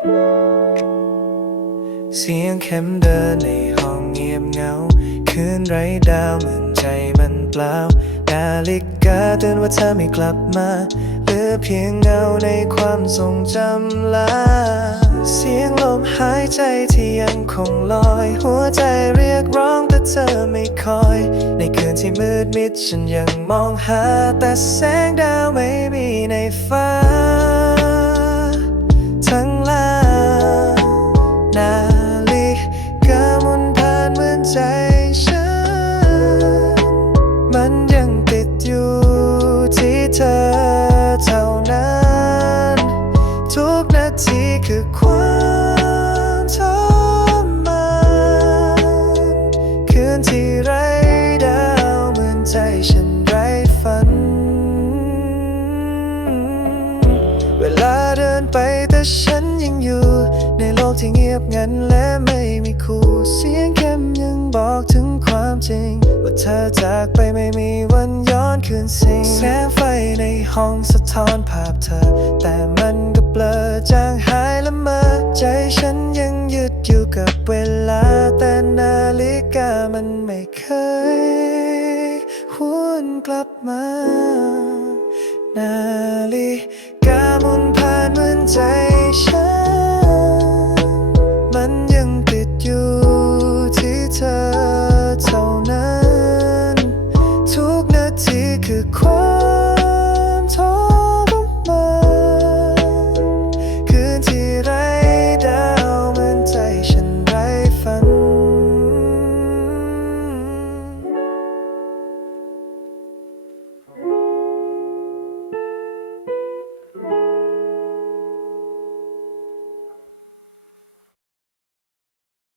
เสียงเข็มเดินในห้องเงียบเงา คืนไร้ดาวเหมือนใจมันเปล่า นาฬิกาเตือนว่าเธอไม่กลับมา เหลือเพียงเงาในความทรงจำลา เสียงลมหายใจที่ยังคงลอย หัวใจเรียกร้องแต่เธอไม่คอย ในคืนที่มืดมิดฉันยังมองหา แต่แสงดาวไม่มีในฟ้า คือความทรมานคืนที่ไร้ดาวเหมือนใจฉันไร้ฝัน เวลาเดินไปแต่ฉันยังอยู่ ในโลกที่เงียบงันและไม่มีคู่เสียงแคมยังบอกถึงความจริง ว่าเธอจากไปไม่มีวันย้อนคืนสิ่งแสงไฟในห้องสะท้อนภาพเธอ แต่มันก็เบลอจางหา ใจฉันยังยึดอยู่กับเวลา แต่นาฬิกามันไม่เคยหวนกลับมา นาฬิกามุนผ่านเหมือนใจฉัน มันยังติดอยู่ที่เธอเท่านั้น ทุกนาทีคือความ